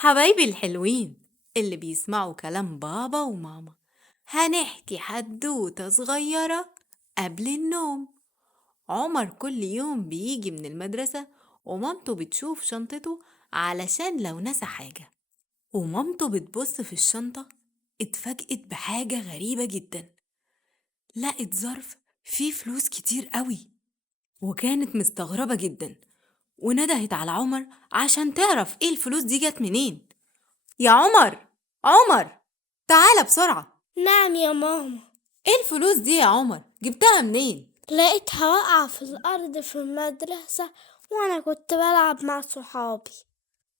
حبايبي الحلوين اللي بيسمعوا كلام بابا وماما، هنحكي حدوتة صغيرة قبل النوم. عمر كل يوم بيجي من المدرسة ومامته بتشوف شنطته علشان لو نسى حاجة، ومامته بتبص في الشنطة اتفاجئت بحاجة غريبة جدا. لقت ظرف فيه فلوس كتير قوي، وكانت مستغربة جدا وندهت على عمر عشان تعرف ايه الفلوس دي جت منين. يا عمر، عمر، تعالى بسرعة. نعم يا ماما. ايه الفلوس دي يا عمر؟ جبتها منين؟ لقيتها واقعة في الأرض في المدرسة وأنا كنت بلعب مع صحابي.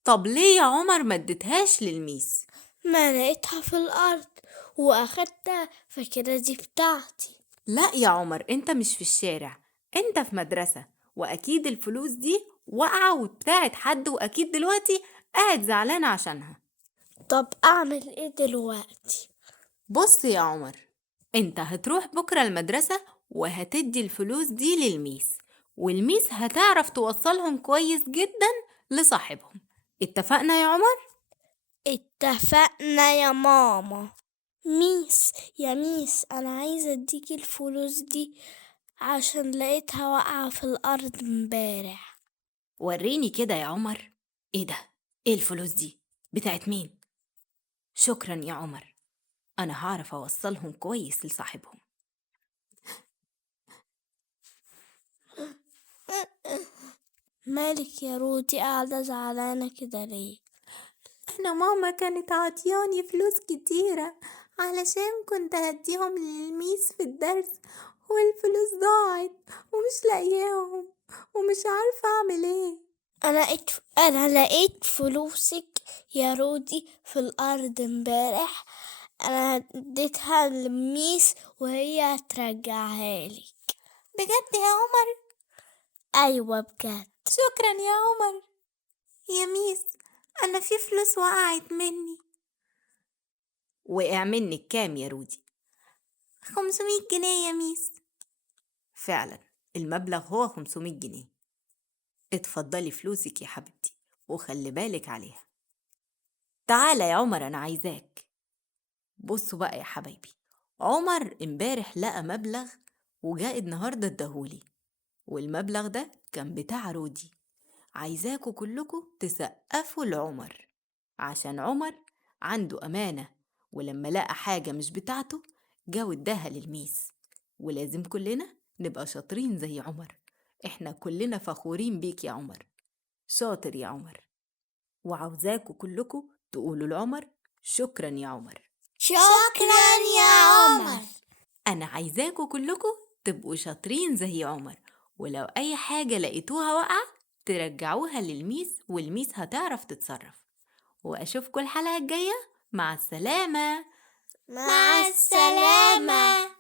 طب ليه يا عمر ما اديتهاش للميس؟ ما لقيتها في الأرض وأخدتها فكرة دي بتاعتي. لا يا عمر، انت مش في الشارع، انت في مدرسة، واكيد الفلوس دي واقعة وبتاعت حد، واكيد دلوقتي قاعد زعلان عشانها. طب أعمل إيه دلوقتي؟ بص يا عمر، انت هتروح بكرة المدرسة وهتدي الفلوس دي للميس، والميس هتعرف توصلهم كويس جدا لصاحبهم. اتفقنا يا عمر؟ اتفقنا يا ماما. ميس يا ميس، أنا عايزة أديكي الفلوس دي عشان لقيتها واقعة في الأرض امبارح. وريني كده يا عمر. ايه ده؟ ايه الفلوس دي؟ بتاعت مين؟ شكرا يا عمر، انا هعرف اوصلهم كويس لصاحبهم. مالك يا رودي قاعدة زعلانة كده ليه؟ انا ماما كانت عطياني فلوس كتيرة علشان كنت هديهم للميس في الدرس، والفلوس ضاعت ومش لاقياهم ومش عارفة اعمل ايه. أنا لقيت فلوسك يا رودي في الأرض امبارح. أنا اديتها لميس وهي هترجعها لي. بجد يا عمر؟ أيوة بجد. شكرا يا عمر. يا ميس، انا في فلوس وقعت مني. وقع منك كام يا رودي؟ 500 جنيه يا ميس. فعلا المبلغ هو 500 جنيه. اتفضلي فلوسك يا حبيبتي، وخلي بالك عليها. تعالى يا عمر، انا عايزاك. بصوا بقى يا حبايبي، عمر امبارح لقى مبلغ وجاء النهاردة اداهولي، والمبلغ ده كان بتاع رودي. عايزاكوا كلكوا تسقفوا لعمر، عشان عمر عنده أمانة، ولما لقى حاجة مش بتاعته جا واداها للميس. ولازم كلنا نبقى شاطرين زي عمر. احنا كلنا فخورين بيك يا عمر. شاطر يا عمر. وعاوزاكوا كلكوا تقولوا لعمر شكرا يا عمر. شكرا يا عمر. أنا عايزاكوا كلكوا تبقوا شاطرين زي عمر، ولو أي حاجة لقيتوها واقعة ترجعوها للميس، والميس هتعرف تتصرف. وأشوفكوا الحلقة الجاية. مع السلامة. مع السلامة.